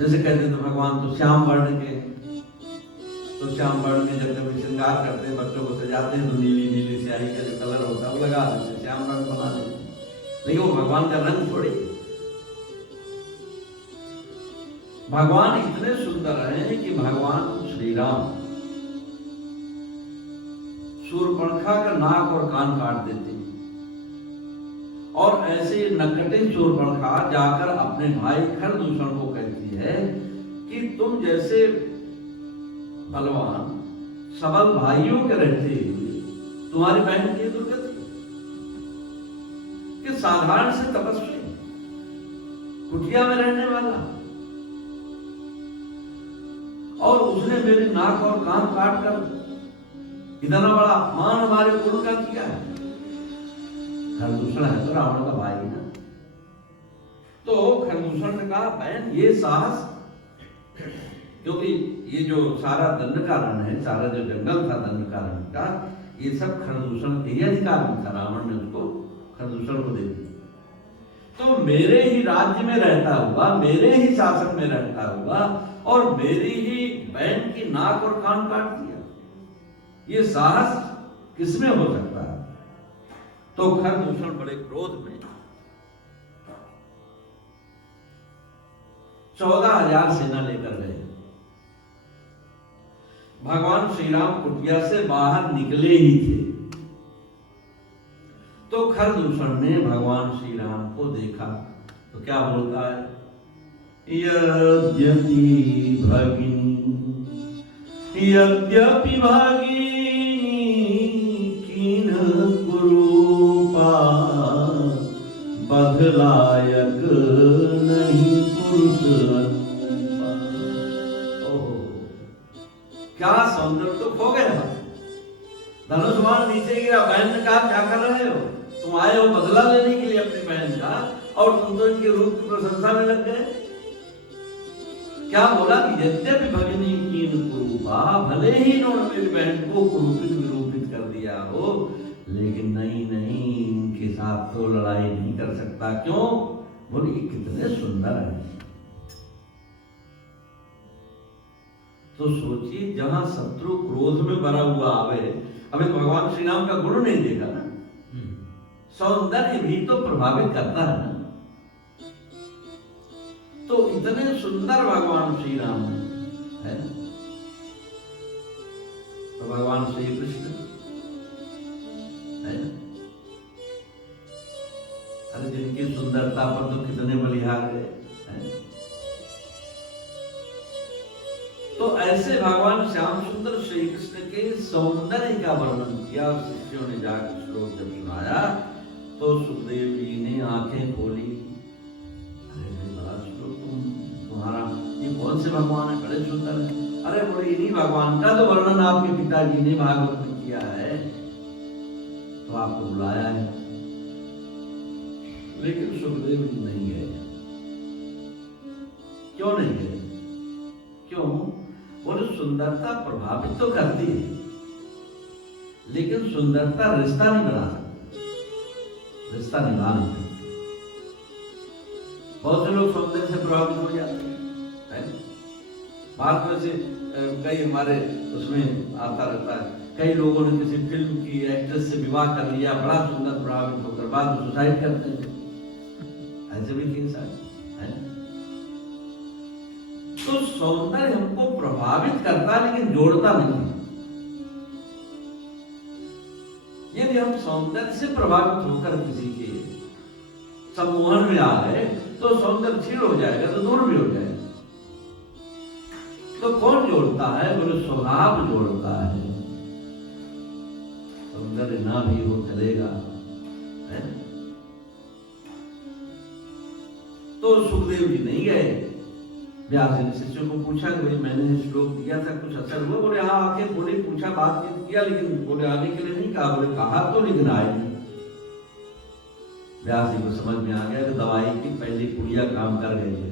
जैसे कहते थे भगवान तो श्याम वर्ण के, तो श्याम वर्ण में जब कभी श्रृंगार करते हैं, बच्चों को सजाते हैं, तो नीली नीली स्याही का जो कलर होता है वो लगा देते, श्याम वर्ण बना देते, लेकिन वो भगवान का रंग थोड़ी। भगवान इतने सुंदर हैं कि भगवान श्री राम शूर्पणखा का नाक और कान काट देते हैं, और ऐसे नकटे शूर्पणखा जाकर अपने भाई खरदूषण को कहती है कि तुम जैसे बलवान सबल भाइयों के रहते हुए तुम्हारी बहन की दुर्गति कि साधारण से तपस्वी कुटिया में रहने वाला, और उसने मेरी नाक और कान काट कर इतना बड़ा अपमान हमारे कुल का किया है। खरदूषण है तो रावण का भाई ना। तो खरदूषण ने कहा बहन ये साहस, क्योंकि ये जो सारा दंडकारण्य है, सारा जो जंगल था दंडकारण्य का, ये सब खरदूषण के ही अधिकार में था। रावण ने उसको खरदूषण को दे दिया। तो मेरे ही राज्य में रहता हुआ, मेरे ही शासन में रहता हुआ, और मेरी ही बहन की नाक और कान काट दिया, ये साहस किसमें हो सकता है? तो खरदूषण बड़े क्रोध में 14,000 सेना लेकर गए। भगवान श्री राम कुटिया से बाहर निकले ही थे, तो खरदूषण ने भगवान श्री राम को देखा तो क्या बोलता है, यद्यपि भगिनी कीन कुरूपा बदलायक नहीं पुरुष अनुपा। क्या सौंदर्य तो खो गया, धनुष्मान नीचे गिरा। बहन ने कहा क्या कर रहे हो, तुम आए हो बदला लेने के लिए अपनी बहन का, और तुम तो इनके रूप की प्रशंसा में लग गए। क्या बोला कि यद्यपि भगिनी कीन कुरूपा, भले ही इन्होंने मेरी बहन को कुरूपित विरूपित कर दिया हो, लेकिन नहीं नहीं, इनके साथ तो लड़ाई नहीं कर सकता। क्यों? बोले ये कितने सुंदर है। तो सोचिए, जहां शत्रु क्रोध में भरा हुआ आवे, अभी भगवान श्री राम का गुण नहीं देखा ना, सौंदर्य भी तो प्रभावित करता है ना। तो इतने सुंदर भगवान श्री राम है, तो भगवान श्री कृष्ण है, अरे जिनकी सुंदरता पर तो कितने बलिहार गए हैं। तो ऐसे भगवान श्याम सुंदर श्री कृष्ण के सौंदर्य का वर्णन किया। शिष्यों ने जाकर श्लोक जब सुनाया तो सुखदेव जी ने आंखें खोली। अरे बड़ा श्लोक तुम्हारा, ये कौन से भगवान है, बड़े सुंदर है। अरे बोले इन्हीं भगवान का तो वर्णन आपके पिताजी ने भागवत में किया है, तो आपको बुलाया है। लेकिन सुखदेव जी नहीं गए। क्यों नहीं गए? क्यों? बोले सुंदरता प्रभावित तो करती है, लेकिन सुंदरता रिश्ता नहीं बना सकती, रिश्ता निभा नहीं सकती। बहुत से लोग सौंदर्य से प्रभावित हो जाते हैं। भारत में से कई हमारे उसमें आता रहता है, कई लोगों ने किसी फिल्म की एक्ट्रेस से विवाह कर लिया, बड़ा सुंदर प्रभावित होकर बाद में सुसाइड करते हैं। ऐसे भी केस है। तो सौंदर्य हमको प्रभावित करता है, लेकिन जोड़ता नहीं। यदि हम सौंदर्य से प्रभावित होकर किसी के सम्मोहन में आ गए तो सौंदर्य क्षीण हो जाएगा, तो दूर भी हो जाएगा। तो कौन जोड़ता है? बोले स्वभाव जोड़ता है। सौंदर्य ना भी हो चलेगा, है? तो सुखदेव जी नहीं गए। व्यास जी ने शिष्यों को पूछा कि भाई मैंने श्लोक दिया था, कुछ असर हुआ? बोले हाँ, आके बोले, पूछा, बातचीत किया, लेकिन बोले आने के लिए नहीं कहा। बोले कहा तो, लेकिन आए नहीं। व्यास जी को समझ में आ गया कि दवाई की पहली पुड़िया काम कर गई है,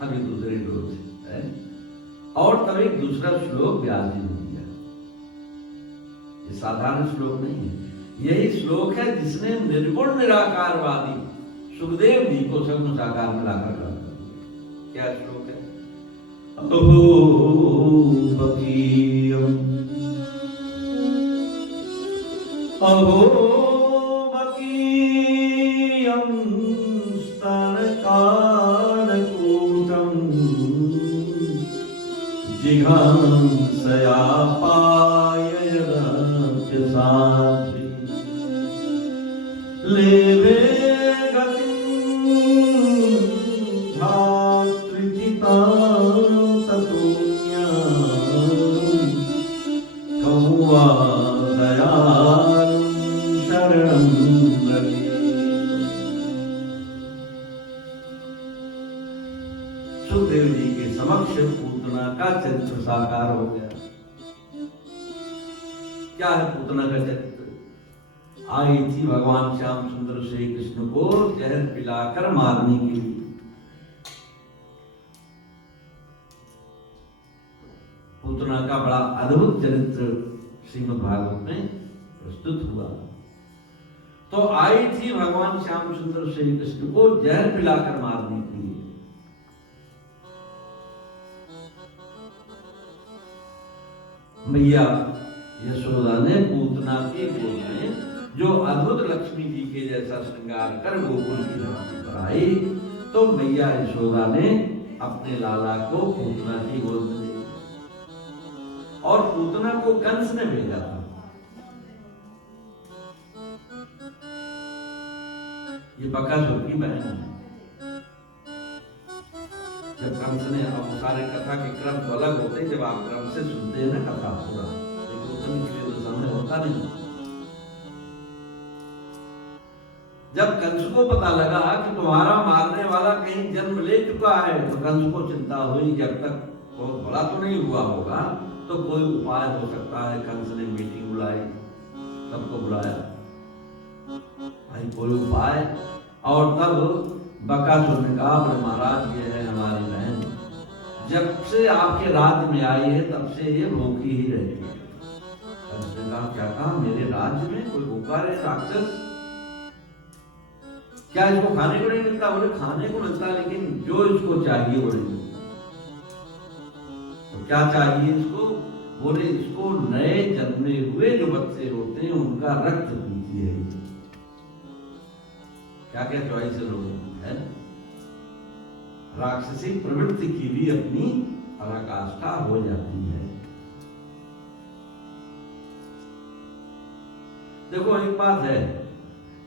अभी दूसरी डोज है। और तब एक दूसरा श्लोक व्यास जी ने दिया। ये साधारण श्लोक नहीं है, यही श्लोक है जिसने निर्गुण निराकारवादी सुखदेव जी को सगुण साकार में लाकर क्या श्लोक है? अहोबकीयम् अहोबकीयं स्तनकानकूटम् जिघांसया पाययदप्यसाध्वी लेवे गतिं धात्रिचितां ततोऽन्याम् कौवा दयालुं शरणं व्रजे। सुखदेव जी के समक्ष पूतना का चरित्र साकार हो गया। क्या है पूतना का चरित्र? आई थी भगवान श्याम सुंदर श्री कृष्ण को जहर पिलाकर मारने के लिए। पूतना का बड़ा अद्भुत चरित्र श्रीमद् भागवत में प्रस्तुत हुआ। तो आई थी भगवान श्याम सुंदर श्री कृष्ण को जहर पिलाकर मारने के लिए। मैया यशोदा ने पूतना के गोद में जो अद्भुत लक्ष्मी जी के जैसा श्रृंगार कर गोकुल की धरती पर आई, तो मैया यशोदा ने अपने लाला को पूतना की गोद में दे दिया और पूतना को कंस ने भेजा था। ये बकासुर की बहन है। जब कंस ने, अब सारे कथा के क्रम तो अलग होते हैं, जब आप क्रम से सुनते हैं ना कथा पूरा, लेकिन उतनी के लिए तो समय होता नहीं। जब कंस को पता लगा कि तुम्हारा मारने वाला कहीं जन्म ले चुका है, तो कंस को चिंता हुई, जब तक बहुत बड़ा तो नहीं हुआ होगा तो कोई उपाय हो सकता है। कंस ने मीटिंग बुलाई, सबको बुलाया, भाई कोई उपाय। और तब बकासुर ने कहा, बोले महाराज ये है हमारी बहन, जब से आपके राज्य में आई है तब से ये भूखी ही रहती है। कंस ने कहा, क्या कहा? मेरे राज्य में कोई भूखा रहे? राक्षस क्या इसको खाने को नहीं मिलता? बोले खाने को मिलता, लेकिन जो इसको चाहिए वो नहीं। तो क्या चाहिए इसको? बोले इसको नए जन्मे हुए जो बच्चे होते हैं उनका रक्त पीती है। क्या क्या चॉइस है? राक्षसी प्रवृत्ति की भी अपनी पराकाष्ठा हो जाती है। देखो एक बात है,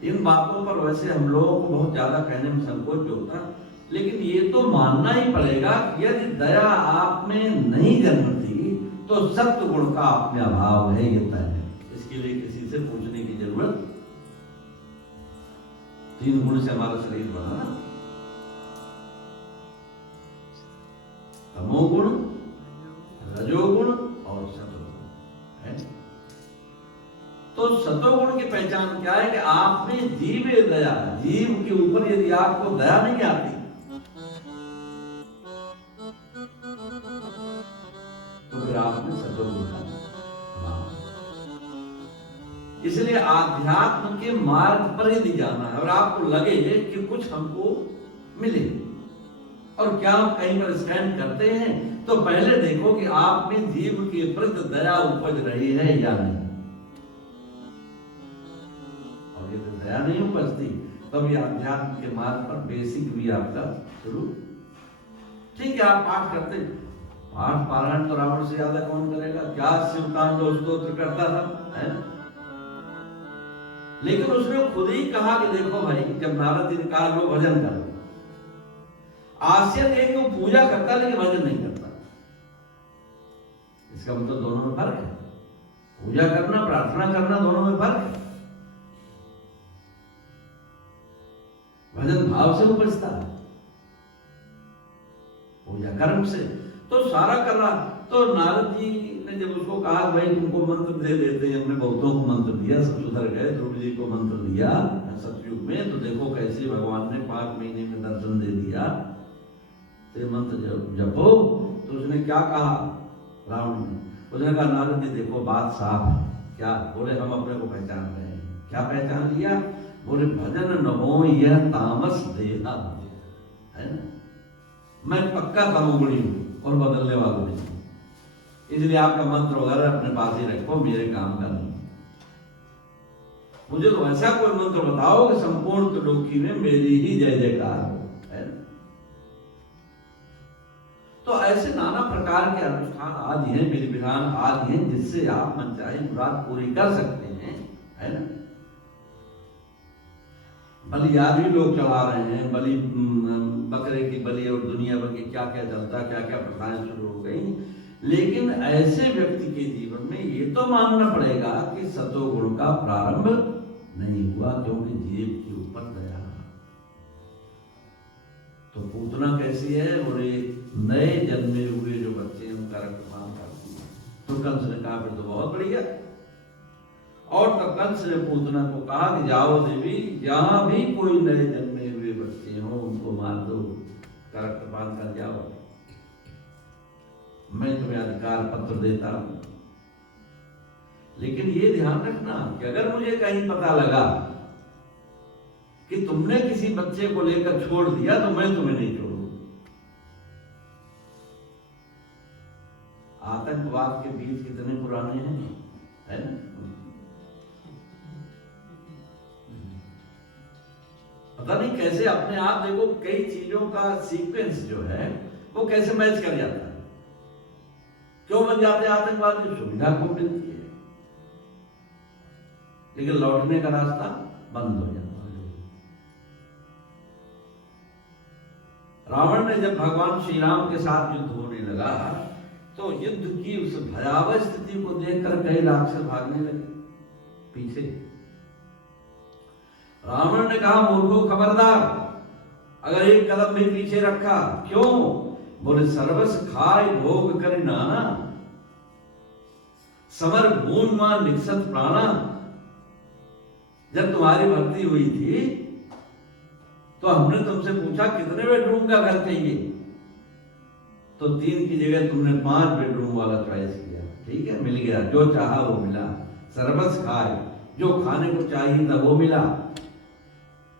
इन बातों पर वैसे हम लोगों को बहुत ज्यादा कहने में संकोच होता, लेकिन ये तो मानना ही पड़ेगा कि यदि दया आप में नहीं जन्मती तो सत्य गुण का आप में अभाव है, ये तय है। इसके लिए किसी से पूछने की जरूरत। 3 गुण से हमारा शरीर बना ना, तमोगुण, रजोगुण और सतोगुण है। तो सतोगुण की पहचान क्या है? कि आप में जीव दया, जीव के ऊपर यदि आपको दया नहीं आती तो फिर आप में सतोगुण का अभाव। इसलिए आध्यात्म के मार्ग पर यदि जाना है और आपको लगे कि कुछ हमको मिले और क्या हम कहीं पर स्टैंड करते हैं, तो पहले देखो कि आप में जीव के प्रति दया उपज रही है या नहीं। दया नहीं उपजती तब ये अध्यात्म के मार्ग पर बेसिक भी आपका शुरू। ठीक है, आप पाठ करते, पाठ पारायण तो रावण से ज्यादा कौन करेगा? क्या शिवतांडव स्तोत्र करता था है? लेकिन उसने खुद ही कहा कि देखो भाई, जब नारद जी ने कहा लो भजन करो, आश्चर्य है कि वो पूजा करता लेकिन भजन नहीं करता। इसका मतलब दोनों में फर्क है। पूजा करना, प्रार्थना करना, दोनों में फर्क है। भजन भाव से उपजता है, पूजा कर्म से। तो सारा कर रहा। तो नारद जी ने जब उसको कहा भाई तुमको मंत्र दे देते हैं, हमने बहुतों को मंत्र दिया, सब सुधर गए, ध्रुव जी को मंत्र दिया सतयुग में, तो देखो कैसे भगवान ने 5 महीने में दर्शन दे दिया, तो मंत्र जपो। तो उसने क्या कहा रावण ने? उसने कहा नारद जी देखो बात साफ है। क्या? बोले हम अपने को पहचान रहे हैं। क्या पहचान लिया? बोले भजन न हो यह तामस देहा है ना, मैं पक्का तमोगुणी हूं। और बदलने वाला नहीं। इसलिए आपका मंत्र वगैरह अपने पास ही रखो, मेरे काम का नहीं। मुझे तो ऐसा कोई मंत्र बताओ कि संपूर्ण त्रिलोकी में मेरी ही जय जयकार हो, है ना? तो ऐसे नाना प्रकार के अनुष्ठान आदि हैं, विधि विधान आदि हैं, जिससे आप मनचाही मुराद पूरी कर सकते हैं, है ना? बलि आदि लोग चढ़ा रहे हैं, बलि बकरे की बलि और दुनिया भर की क्या क्या चलता, क्या क्या प्रथाएं शुरू हो गई। लेकिन ऐसे व्यक्ति के जीवन में ये तो मानना पड़ेगा कि सतोगुण का प्रारंभ नहीं हुआ, क्योंकि जीव के ऊपर दया। तो पूतना कैसी है? बोले नए जन्मे हुए जो बच्चे हैं उनका रक्तपान करती है। तो कंस ने कहा फिर तो बहुत बढ़िया। और तब कंस ने पूतना को कहा कि जाओ देवी, जहां भी कोई नए जन्मे हुए बच्चे हो उनको मार दो, रक्तपान कर जाओ, मैं तुम्हें अधिकार पत्र देता हूं। लेकिन ये ध्यान रखना कि अगर मुझे कहीं पता लगा कि तुमने किसी बच्चे को लेकर छोड़ दिया तो मैं तुम्हें नहीं छोड़ूंगा। आतंकवाद के बीच कितने पुराने हैं, है ना? पता नहीं कैसे अपने आप देखो, कई चीजों का सीक्वेंस जो है वो कैसे मैच कर जाता है। क्यों बन जाते हैं आतंकवाद? की सुविधा को मिलती है, लेकिन लौटने का रास्ता बंद हो जाता है। रावण ने जब भगवान श्री राम के साथ युद्ध होने लगा तो युद्ध की उस भयावह स्थिति को देखकर कई राक्षस भागने लगे पीछे। रावण ने कहा, मूर्खों खबरदार, अगर एक कदम भी पीछे रखा। क्यों? बोले सर्वस खाय भोग कर नाना, समर भूमि मां निकसत प्राणा। जब तुम्हारी भर्ती हुई थी तो हमने तुमसे पूछा कितने बेडरूम का घर चाहिए, तो 3 की जगह तुमने 5 बेडरूम वाला चॉइस किया। ठीक है, मिल गया, जो चाहा वो मिला। सर्वस खाए, जो खाने को चाहिए था वो मिला।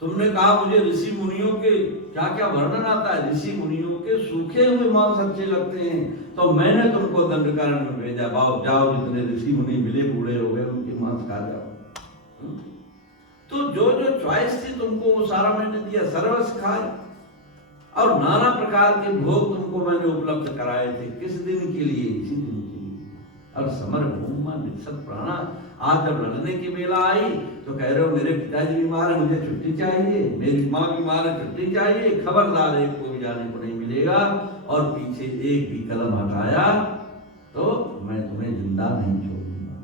तुमने कहा मुझे ऋषि मुनियों के क्या क्या वर्णन आता है, ऋषि मुनियों के सूखे हुए मांस अच्छे लगते हैं, तो मैंने तुमको दंडकारण्य में भेजा। जाओ जितने ऋषि मुनि मिले बूढ़े हो गए उनके मांस खा जाओ। तो जो जो चॉइस थी तुमको वो सारा मैंने दिया। सर्वस खाए, और नाना प्रकार के भोग तुमको मैंने उपलब्ध कराए थे। किस दिन के लिए? इसी दिन के लिए। और समर भूमा निकसत प्राणा, आज जब लड़ने की बेला आई तो कह रहे हो मेरे पिताजी बीमार है, मुझे छुट्टी चाहिए, मेरी माँ बीमार है, छुट्टी चाहिए। खबरदार, एक को भी जाने को नहीं मिलेगा, और पीछे एक भी कदम हटाया तो मैं तुम्हें जिंदा नहीं छोड़ूंगा।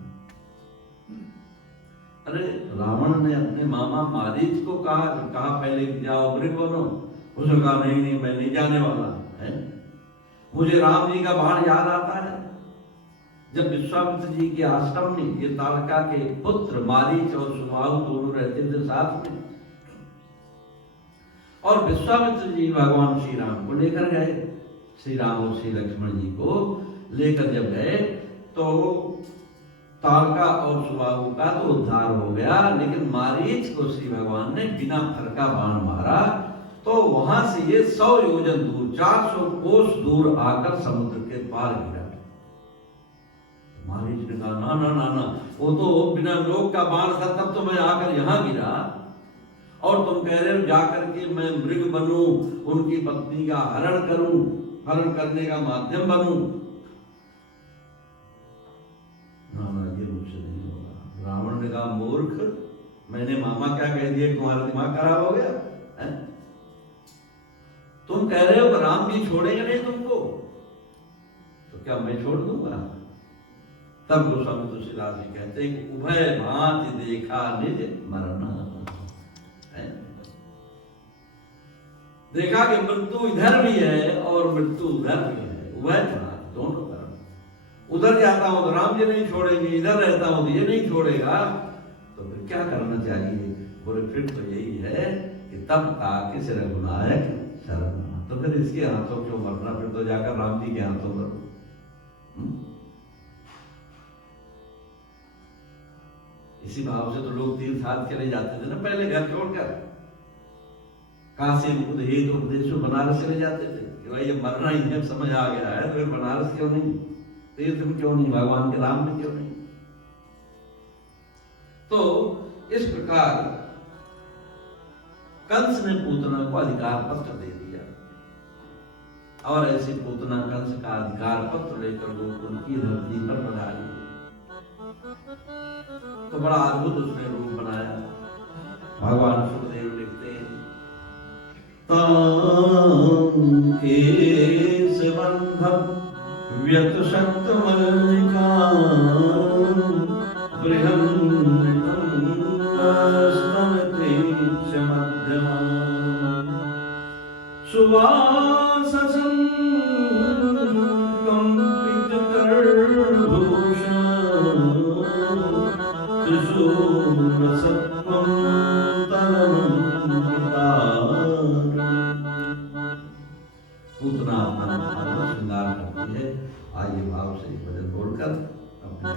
अरे रावण ने अपने मामा मारीच को कहा पहले कि जाओ मृग बनो। उसने कहा नहीं नहीं, मैं नहीं जाने वाला है। मुझे राम जी का बाण याद आता है, जब विश्वामित्र जी के आश्रम में ये ताड़का के पुत्र मारीच और सुबाहु दोनों रहते थे साथ में, और विश्वामित्र जी भगवान श्री राम को लेकर गए। श्री राम और श्री लक्ष्मण जी को लेकर जब गए तो ताड़का और सुबाहु का तो उद्धार हो गया, लेकिन मारीच को श्री भगवान ने बिना फर का बाण मारा तो वहां से ये 100 योजन दूर, 400 कोस दूर आकर समुद्र के पार गिरा। मारीच ने कहा ना ना ना ना, वो तो बिना लोक का बाण था, तब तो मैं आकर यहाँ गिरा, और तुम कह रहे हो जाकर के मैं मृग बनूं, उनकी पत्नी का हरण करूं, हरण करने का माध्यम बनूं। ना ना, ये मुझसे नहीं होगा। रावण ने कहा मूर्ख, मैंने मामा क्या कह दिया, तुम्हारा दिमाग खराब हो गया है? तुम कह रहे हो कि राम जी छोड़ेंगे नहीं तुमको, तो क्या मैं छोड़ दूंगा? तब गोस्वामी तुलसीदास जी कहते हैं कि उभय भांति देखा निज मरना, देखा कि मृत्यु इधर भी है और मृत्यु उधर भी है। उभय भांति, दोनों तरफ। उधर जाता हूं तो राम जी नहीं छोड़ेंगे, इधर रहता हूं तो ये नहीं छोड़ेगा, तो फिर क्या करना चाहिए? बोले फिर तो यही है कि तब ताकि रघुनायक शरण। तो फिर इसके हाथों क्यों मरना, फिर तो जाकर राम जी के हाथों मरो। इसी भाव से तो लोग तीर्थ हाथ चले जाते थे ना पहले, घर छोड़कर। काशी उदहेत उपदेशों बनारस चले जाते थे, कि भाई ये मरना ही है, समझ आ गया है, तो फिर बनारस क्यों नहीं, तीर्थ में क्यों नहीं, भगवान के राम में क्यों नहीं। तो इस प्रकार कंस ने पूतना को अधिकार पत्र दे दिया, और ऐसे पूतना कंस का अधिकार पत्र लेकर गोकुल की धरती पर पधारी। तो बड़ा अद्भुत उसने रूप बनाया। भगवान सुखदेव लिखते हैं, तां केशबन्धं व्यतशक्तमल्लिका बृहन्तं स्तनतेज मध्यमा सुवाससं कंपितकरभूषा त्रिशूलसत्त्वं तनमं पूतना अपना श्रृंगार करती है। आइए भाव से भजन बोलकर अपनी